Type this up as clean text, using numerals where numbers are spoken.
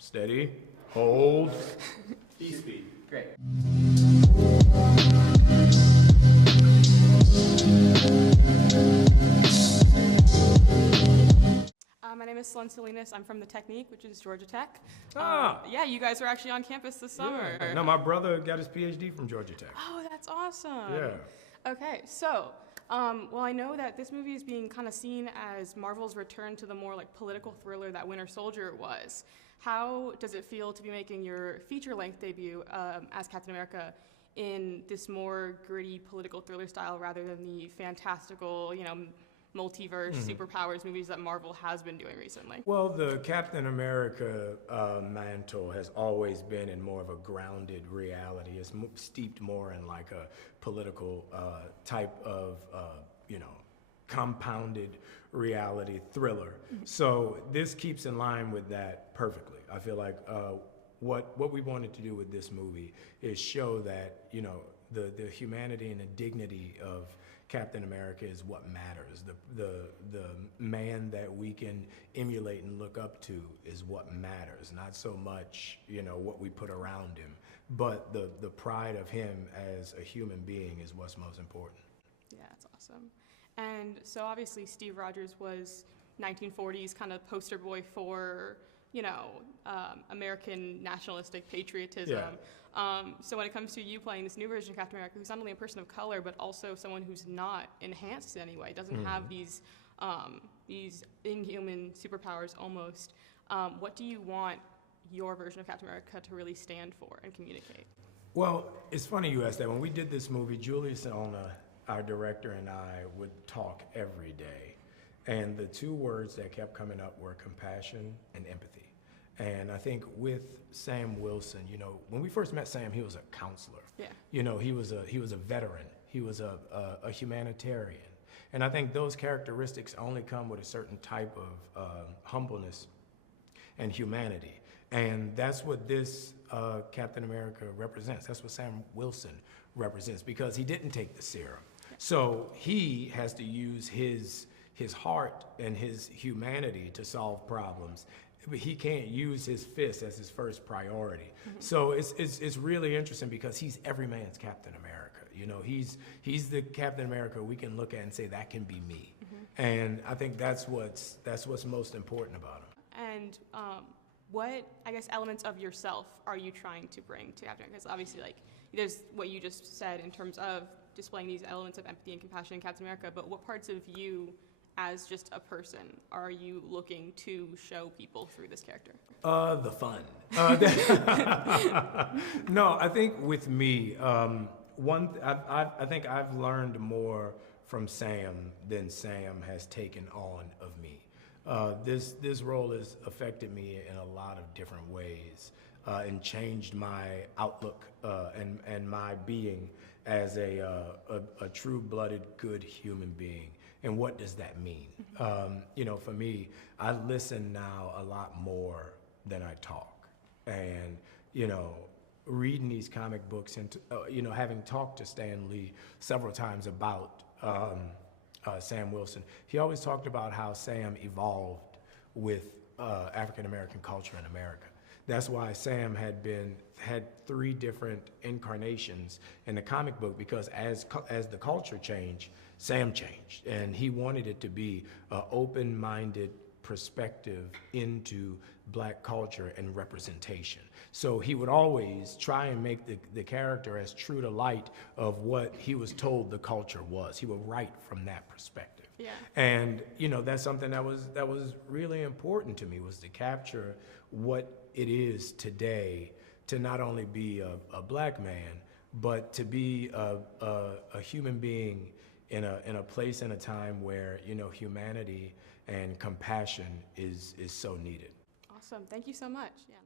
Steady. Hold. E-speed. Great. My name is Sloan Salinas. I'm from the Technique, which is Georgia Tech. Ah. Yeah, you guys were actually on campus this summer. Yeah. No, my brother got his PhD from Georgia Tech. Oh, that's awesome. Yeah. Okay, so, well, I know that this movie is being kind of seen as Marvel's return to the more like political thriller that Winter Soldier was. How does it feel to be making your feature-length debut as Captain America in this more gritty political thriller style rather than the fantastical, multiverse, superpowers movies that Marvel has been doing recently? Well, the Captain America mantle has always been in more of a grounded reality. It's steeped more in like a political type of, compounded reality thriller. So this keeps in line with that perfectly. I feel like what we wanted to do with this movie is show that, the humanity and the dignity of Captain America is what matters. The man that we can emulate and look up to is what matters, not so much, what we put around him, but the pride of him as a human being is what's most important. Yeah, that's awesome. And so obviously Steve Rogers was 1940s kind of poster boy for, American nationalistic patriotism. Yeah. So when it comes to you playing this new version of Captain America, who's not only a person of color, but also someone who's not enhanced in any way, doesn't have these inhuman superpowers almost, what do you want your version of Captain America to really stand for and communicate? Well, it's funny you asked that. When we did this movie, Julius Ona, our director, and I would talk every day. And the two words that kept coming up were compassion and empathy. And I think with Sam Wilson, when we first met Sam, he was a counselor. Yeah. He was a veteran. He was a humanitarian. And I think those characteristics only come with a certain type of humbleness and humanity. And that's what this Captain America represents. That's what Sam Wilson represents, because he didn't take the serum. So he has to use his heart and his humanity to solve problems. But he can't use his fist as his first priority. So it's really interesting because he's every man's Captain America. He's the Captain America we can look at and say that can be me. And I think that's what's most important about him. And what, I guess, elements of yourself are you trying to bring to Captain America? Because obviously, there's what you just said in terms of displaying these elements of empathy and compassion in Captain America, but what parts of you as just a person are you looking to show people through this character? The fun. No, I think with me, I think I've learned more from Sam than Sam has taken on of me. This role has affected me in a lot of different ways and changed my outlook and my being as a true-blooded, good human being. And what does that mean? For me, I listen now a lot more than I talk. And, reading these comic books and, having talked to Stan Lee several times about Sam Wilson, he always talked about how Sam evolved with African-American culture in America. That's why Sam had 3 different incarnations in the comic book, because as the culture changed, Sam changed, and he wanted it to be an open-minded perspective into black culture and representation. So he would always try and make the character as true to light of what he was told the culture was. He would write from that perspective. Yeah. And that's something that was really important to me, was to capture what it is today to not only be a black man, but to be a human being in a place and a time where humanity and compassion is so needed. Awesome. Thank you so much. Yeah.